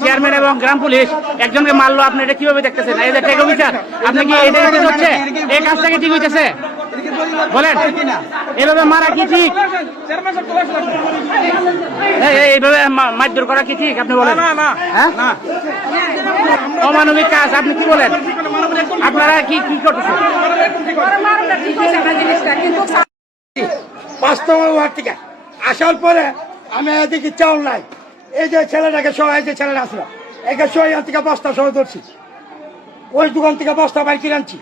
Chairman এবং গ্রাম police একজনকে মারলো, আপনি এটা কিভাবে দেখতেছেন? এই যে টেকো বিচার, আপনি কি এটা ঠিক হচ্ছে? এই কাজ থেকে ঠিক হইতেছে বলেন? এইভাবে মারা কি ঠিক? এইভাবে মারধর করা কি ঠিক আপনি বলেন? অমানবিক কাজ, আপনি কি বলেন? আপনারা কি কি করতেছেন? 5 নম্বর ওয়ার্ড থেকে আসার পরে আমি এদিকে চাউল নাই, এই যে ছেলেটাকে সহ, এই যে ছেলেটা আসলো একে সহ এখান থেকে বস্তা সহ ধরছি, ওই দোকান থেকে বস্তা বাইক কিনে আনছি।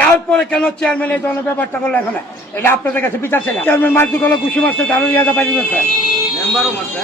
তারপরে কেন চেয়ারম্যান এই ধরনের ব্যাপারটা করলো? এখন এটা আপনাদের কাছে বিচার ছিল। চেয়ারম্যান মারধর করলো, ঘুষি মারছে, তারও ইয়াদা বাইরে গেছে, মেম্বারও মারছে।